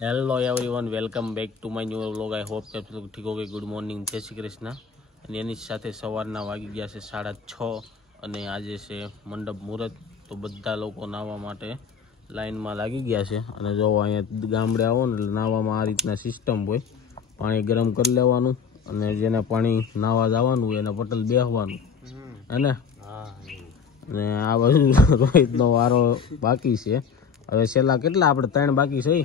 Hello everyone, welcome back to my new vlog. I hope કે ઠીક હો ગઈ. ગુડ મોર્નિંગ, જય શ્રી કૃષ્ણ. અને એની સાથે સવારના વાગી ગયા છે 6:30 અને આજે છે મંડપ મુહૂર્ત. તો બધા લોકો નાહવા માટે લાઈનમાં લાગી ગયા છે. અને જો અહીંયા ગામડે આવો ને એટલે નાહવામાં આ રીતના સિસ્ટમ હોય. પાણી ગરમ કરી લેવાનું અને જેને પાણી નાહવા જવાનું હોય એને પટલ બેસવાનું હે ને. અને આ બાજુ રોહિતનો વારો બાકી છે. હવે છેલ્લા કેટલા આપણે 3 બાકી છે.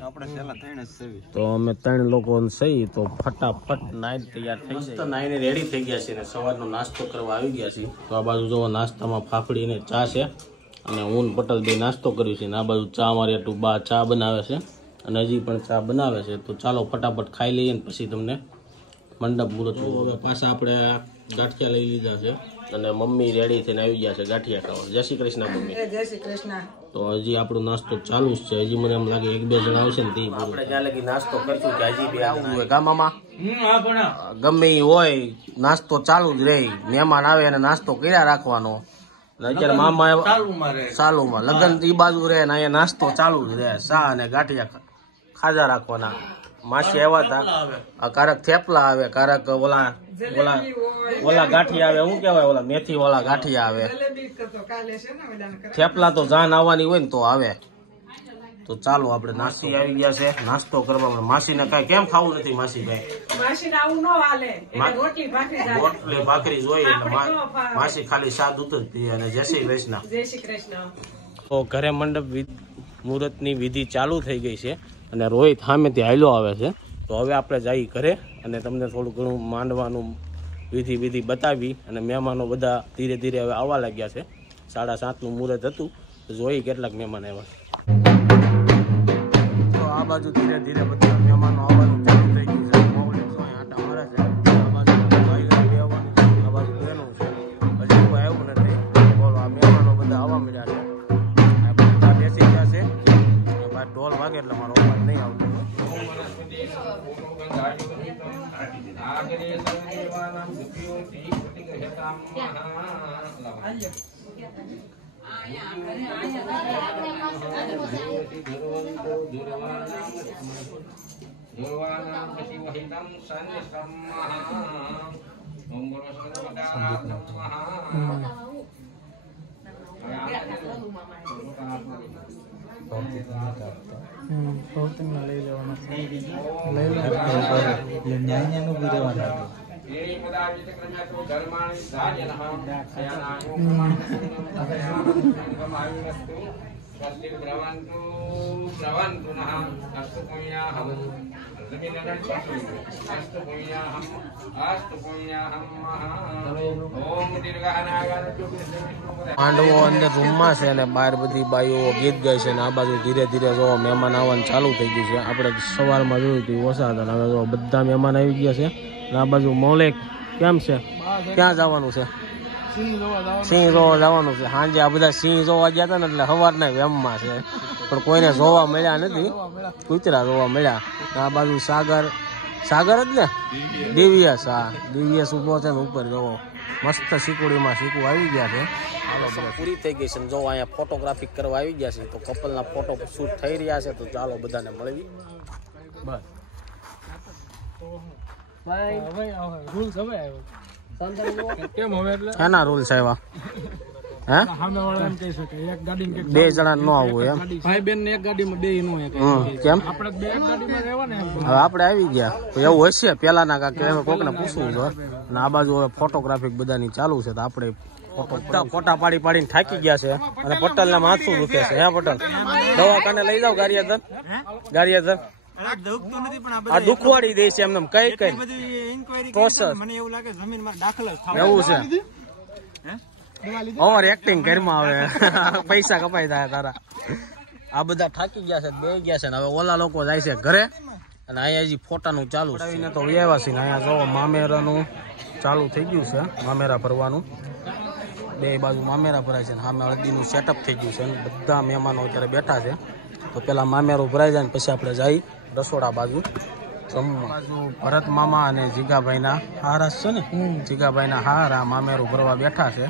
તો અમે 3 લોકો સહી તો ફટાફટ નાઈન તૈયાર થઈ જાય. નાઈને રેડી થઈ ગયા છે ને સવારનો નાસ્તો કરવા આવી ગયા છે. તો આ બાજુ જો નાસ્તામાં ફાફડી ને ચા છે અને હું પટલ બે નાસ્તો કર્યું છે. ને આ બાજુ ચા મારી આટલું બા ચા બનાવે છે અને હજી પણ ચા બનાવે છે. તો ચાલો ફટાફટ ખાઈ લઈએ ને પછી તમને મંડપ મુહૂર્ત. હવે પાછા આપણે ગાંઠિયા લઈ લીધા છે અને મમ્મી રેડી થઈને આવી ગયા છે ગાંઠિયા ખાવા. જય શ્રી કૃષ્ણ મમ્મી. જય શ્રી કૃષ્ણ. તો હજી આપણો નાસ્તો ચાલુ જ છે. હજી મને એમ લાગે 1-2 જણા આવશે ને તે આપણે ત્યાં લગી નાસ્તો કરશું કે હજી બે આવવું હોય ગામમાં ગમે એ હોય નાસ્તો ચાલુ જ રહે. મહેમાન આવે અને નાસ્તો કર્યા રાખવાનો. અત્યારે મામા ચાલુમાં લગ્ન એ બાજુ રહે ને અહીંયા નાસ્તો ચાલુ જ રહે. ચા અને ગાંઠિયા ખાજા રાખવાના. માસી આવ્યા હતા, કારક થેપલા આવે, કારક ઓલા ગાંઠિયા આવે. શું કેવાય ઓલા મેથી વાળા ગાંઠિયા આવે. થેપલા તો જાન આવવાની હોય ને તો આવે. તો ચાલો આપણે નાસી આવી ગયા છે નાસ્તો કરવા. માસી ને કઈ કેમ ખાવું નથી માસી ભાઈ? રોટલી ભાખરી જોઈએ એટલે માસી ખાલી સાદ ઉતરતી. અને જય શ્રી કૃષ્ણ. તો ઘરે મંડપ મુહૂર્ત ની વિધિ ચાલુ થઈ ગઈ છે અને રોહિત સામેથી હાલ્યો આવે છે. તો હવે આપણે જઈ ઘરે અને તમને થોડું ઘણું માંડવાનું વિધિ બતાવી. અને મહેમાનો બધા ધીરે ધીરે હવે આવવા લાગ્યા છે. 7:30નું મુહૂર્ત હતું. તો જોઈ કેટલાક મહેમાન આવ્યા. તો આ બાજુ ધીરે ધીરે બધા મહેમાનો આવવાનું ચાલુ થઈ ગયું છે. આટા મારે છે. આ બાજુ ભાઈ આવવાનું છે, આ બાજુ બહેનું છે. હજી કોઈ આવ્યું નથી. બોલો આ મહેમાનો બધા આવવા મળ્યા છે. બધા બેસી ગયા છે. ઢોલ વાગે એટલે મારો અવાજ નહીં આવતો. માંડવો અંદર રૂમમાં છે અને બહાર બધી બાઈઓ ગીત ગાય છે. અને આ બાજુ ધીરે ધીરે જો મહેમાન આવવાનું ચાલુ થઈ ગયું છે. આપણે સવારમાં જોયું હતું ઓછા હતા, હવે જો બધા મહેમાન આવી ગયા છે. અને આ બાજુ મોલેક કેમ છે? ક્યાં જવાનું છે? સિંહ જોવા જવાનું છે. સાંજે આ બધા સિંહ જોવા ગયા હતા ને એટલે સવારના વેમમાં છે પણ કોઈને જોવા મળ્યા નથી. કૂતરા જોવા મળ્યા. આ બાજુ સાગર જ ને દિવ્યસ. હા, દિવ્યસ ઉભો છે ને ઉપર જોવો મસ્ત શીકુડીમાં શીકું આવી ગયા છે. પૂરી થઈ ગઈ છે. જો અહીંયા ફોટોગ્રાફી કરવા આવી ગયા છે. તો કપલના ફોટો શૂટ થઈ રહ્યા છે. તો ચાલો બધાને મળવી. એના રૂલ્સ આવ્યા હે? 2 જણા નો આવવું એમ? ભાઈ બેન એક ગાડીમાં 2 નો. કેમ? આપણે હવે આપણે આવી ગયા તો એવું હશે પેલાના કાંક કોકને પૂછવું છે. અને આ બાજુ હવે ફોટોગ્રાફી બધાની ચાલુ છે. તો આપણે ફોટા પાડીને થાકી ગયા છે. અને પટેલ ના માથું દુખે છે. હે પટેલ, દવાખાને લઈ જાવ ગારિયાધર. આ દુખવાડી દે છે એમને કઈ પ્રોસેસ એવું છે. ઓવર એક્ટિંગ ઘરમાં આવે પૈસા કપાઈ થાય તારા. આ બધા થાકી ગયા છે, બે ગયા છે. હવે ઓલા લોકો જાય છે ઘરે. અને અહીંયા હજી ફોટાનું ચાલુ છે. તો આવ્યા છે ને અહીંયા જો મામેરાનું ચાલુ થઈ ગયું છે. મામેરા ભરવાનું 2 બાજુ મામેરા ભરાય છે. સામે હળદીનું સેટઅપ થઈ ગયું છે. બધા મહેમાનો અત્યારે બેઠા છે. તો પેલા મામેરું ભરાઈ જાય ને પછી આપણે જઈ રસોડા બાજુ બાજુ ભરત મામા અને જીગાભાઈના હારા છે ને. જીગાભાઈના હારા મામેરું ભરવા બેઠા છે.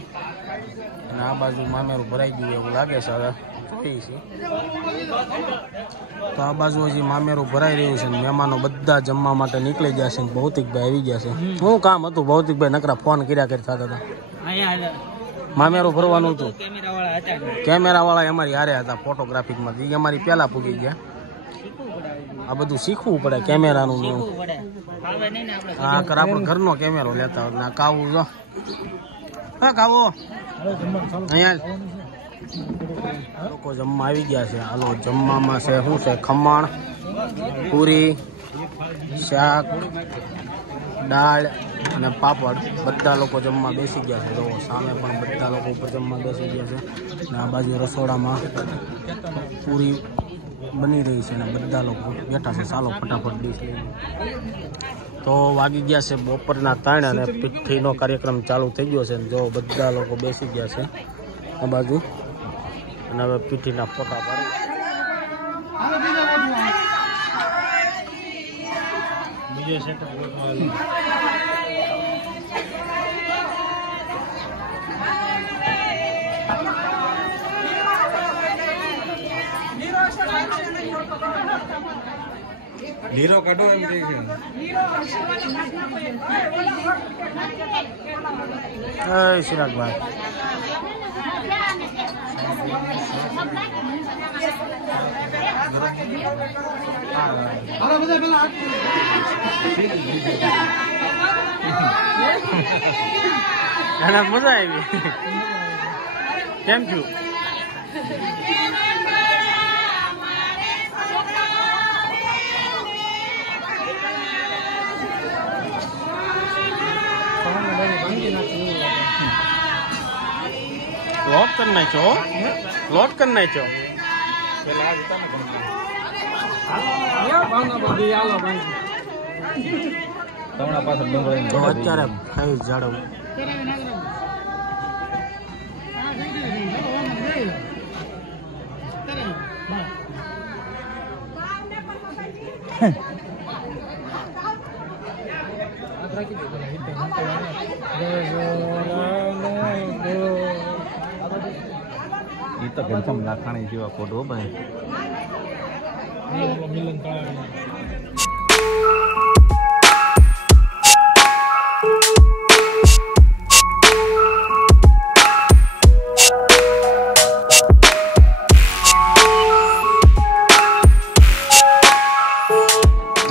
અને આ બાજુ મામેરું ભરાઈ ગયું એવું લાગે છે. હવે આપીએ છીએ. તો આ બાજુ હજી મામેરું ભરાઈ રહ્યું છે ને મહેમાનો બધા જમવા માટે નીકળી ગયા છે. ભૌતિકભાઈ આવી ગયા છે. શું કામ હતું ભૌતિકભાઈ? નકરા ફોન કર્યા થતા હતા. મામેરું ભરવાનું હતું. કેમેરા વાળા અમારી હારે હતા ફોટોગ્રાફીમાં. એ અમારી પહેલા પૂગી ગયા. આ બધું શીખવું પડે કેમેરાનું. હા આપણે ઘરનો કેમેરો લેતા હોય. કાવું જો હા કાવો અહીંયા લોકો જમવા આવી ગયા છે. હાલો જમવામાં છે શું છે? ખમણ, પૂરી, શાક, દાળ અને પાપડ. બધા લોકો જમવા બેસી ગયા છે. તો સામે પણ બધા લોકો ઉપર જમવા બેસી ગયા છે. અને આ બાજુ રસોડામાં પૂરી બની રહી છે અને બધા લોકો બેઠા છે. ચાલો ફટાફટ ડીશ લઈને. તો વાગી ગયા છે બપોરના 3 અને પીઠીનો કાર્યક્રમ ચાલુ થઈ ગયો છે. જો બધા લોકો બેસી ગયા છે આ બાજુ અને હવે પીઠીના ફોટા પાડી. લીરો કાઢો એમ કહે છે. ચિરાગભાઈ મજા આવી. કેમ છું? લોટ કરી નાખ્યો. લોટ કરી નાખ્યો. અત્યારે ખાઈ જાડવ તો ઘનશ્યામ લાખાણી જેવા ફોટો ભાઈ.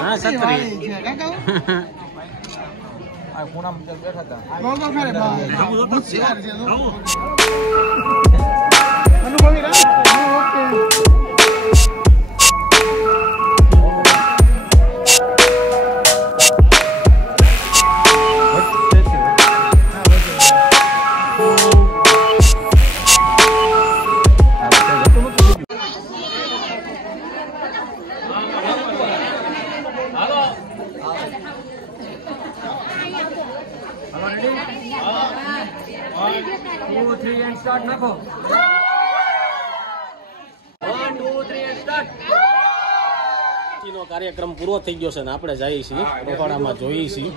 હા સત્રી ખૂણામાં બેઠા હતા. કાર્યક્રમ પૂરો થઈ ગયો છે ને આપણે જઈએ છીએ રસોડામાં જોઈએ છીએ.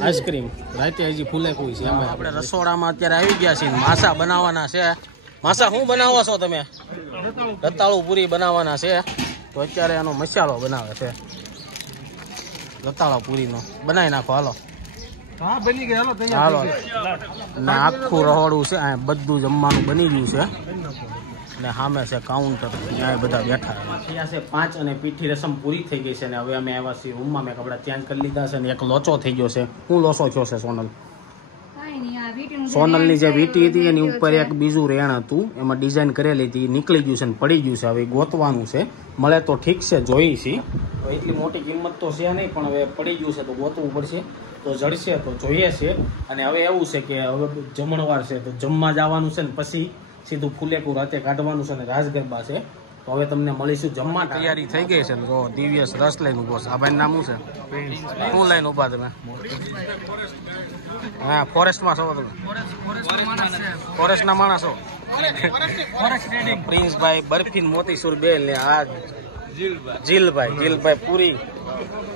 આઈસ્ક્રીમ રાતે હજી ફૂલે કોઈ છે. એમાં આપણે રસોડામાં અત્યારે આવી ગયા છીએ. માસા બનાવવાના છે. માસા શું બનાવો છો તમે? રતાળુ પૂરી બનાવવાના છે. તો અત્યારે એનો મસાલો બનાવે છે. રતાળા પૂરીનો બનાવી નાખો હાલો. હા બની ગઈ હાલો હાલો ને આખું રહોડું છે આ બધું જમવાનું બની ગયું છે ને સામે છે કાઉન્ટર ત્યાં બધા બેઠા થયા છે 5 અને પીઠી રસમ પૂરી થઈ ગઈ છે ને હવે અમે આવ્યા છીએ રૂમમાં. મેં કપડા ચેન્જ કરી લીધા છે ને એક લોચો થઈ ગયો છે. શું લોચો થયો છે સોનલ? સોનલની જે વીટી હતી એની ઉપર એક બીજું રેણ હતું એમાં ડિઝાઇન કરેલી હતી નીકળી ગયું છે ને પડી ગયું છે. હવે ગોતવાનું છે મળે તો ઠીક છે જોઈ છીએ. એટલી મોટી કિંમત તો છે નહીં પણ હવે પડી ગયું છે તો ગોતવું પડશે તો જડશે તો જોઈએ છે. અને હવે એવું છે કે હવે જમણવાર છે તો જમવા જવાનું છે ને પછી સીધું ફુલેકું રાતે કાઢવાનું છે ને રાસ ગરબા છે તો હવે તમને મળીશું જમવા. તૈયારી થઈ ગઈ છે ને જો દિવ્યસ રસ લઈને ઉભો છે. આ ભાઈ નામ શું છે? શું લઈને ઉભા તમે? હા ફોરેસ્ટમાં છો તમે? ફોરેસ્ટના માણસો. પ્રિન્સભાઈ બરફીન મોતીસુર બેલ ને આ જીલભાઈ પૂરી,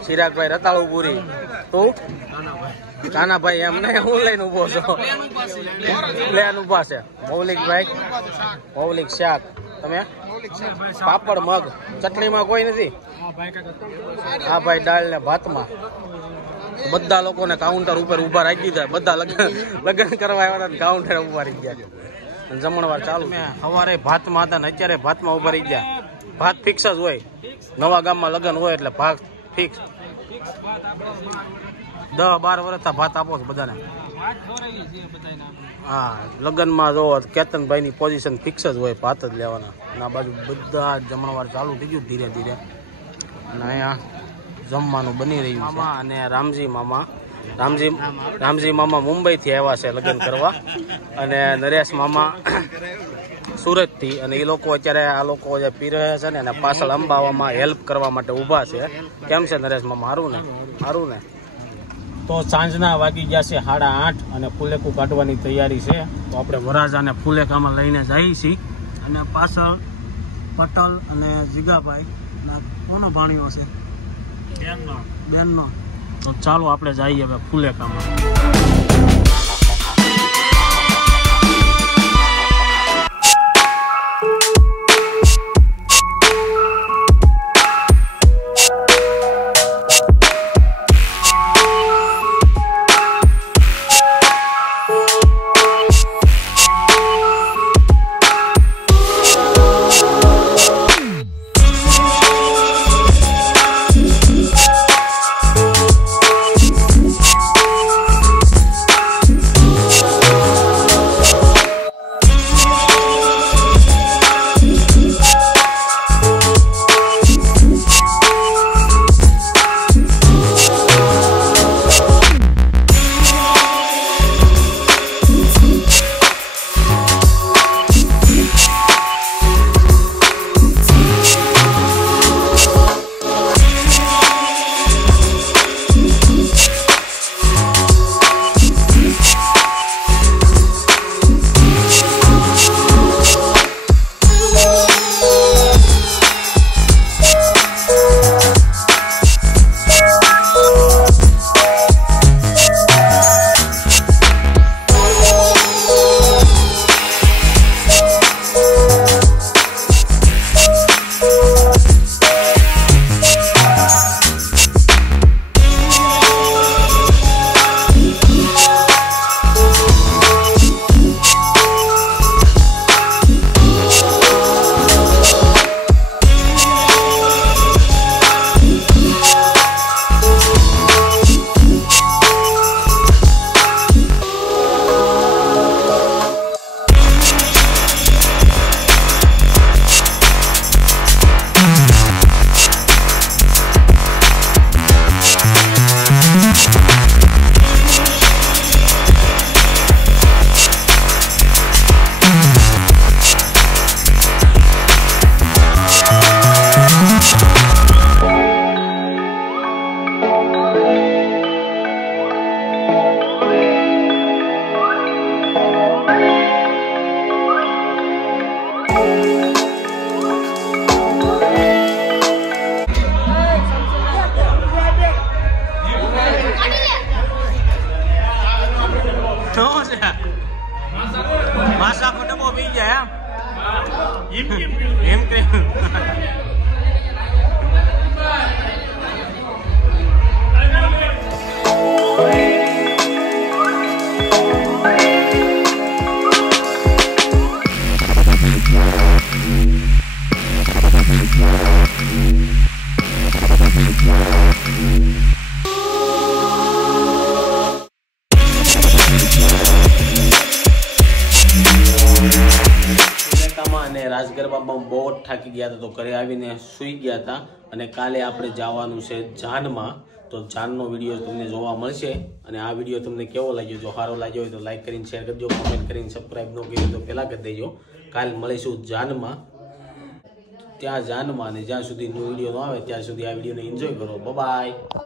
ચિરાગભાઈ રતાળુ પૂરી, તું કાનાભાઈ એમ નહીં હું લઈને ઉભો છો? પ્લેન ઉભા છે. મૌલિક શાક. તમે? પાપડ મગ ચટણીમાં કોઈ નથી? હા ભાઈ દાળ ને ભાતમાં. બધા લોકોને કાઉન્ટર ઉપર ઉભા રાખી દીધા. બધા લગ્ન કરવા આવ્યા કાઉન્ટર ઉભા રહી ગયા. જમણવાર ચાલુ. સવારે ભાતમાં હતા ને અત્યારે ભાતમાં ઉભા રહી ગયા. ભાત ફિક્સ જ હોય. નવા ગામમાં લગ્ન હોય એટલે ભાત ફિક્સ. 10-12 વર્ષ ભાત આપો છો બધાને. હા લગ્નમાં જો કેતનભાઈની પોઝિશન ફિક્સ જ હોય, ભાત જ લેવાના. અને આ બાજુ બધા જમણવાર ચાલુ થઈ ગયું ધીરે ધીરે. અને અહીંયા જમવાનું બની રહ્યું છે. અને રામજી મામા મુંબઈથી આવ્યા છે લગ્ન કરવા અને નરેશ મામા સુરતથી. અને એ લોકો અત્યારે આ લોકો જે પી રહ્યા છે ને એને પાછળ અંબાવામાં હેલ્પ કરવા માટે ઊભા છે. કેમ છે નરેશ મામા? સારું ને? તો સાંજના વાગી ગયા છે 8:30 અને ફુલેકું કાઢવાની તૈયારી છે. તો આપણે વરાજાને ફુલેકામાં લઈને જઈએ છીએ. અને પાછળ પટલ અને જીગાભાઈ કોનો ભાણિયો છે? બેનનો. તો ચાલો આપણે જઈએ હવે ફુલેકામાં. માસા ડબ્બો પી જાય એમ અને રાસ ગરબામાં બહુ જ થાકી ગયા હતા, તો ઘરે આવીને સૂઈ ગયા હતા. અને કાલે આપણે જવાનું છે જાનમાં, તો જાનનો વિડીયો તમને જોવા મળશે. અને આ વિડીયો તમને કેવો લાગ્યો? જો સારો લાગ્યો હોય તો લાઈક કરીને શેર કરજો, કોમેન્ટ કરીને સબસ્ક્રાઈબ ન કર્યું તો પહેલાં કરી દેજો. કાલ મળીશું જાનમાં, ત્યાં જાનમાં, અને જ્યાં સુધી નો વિડીયો ન આવે ત્યાં સુધી આ વિડીયોને એન્જોય કરો. બાય.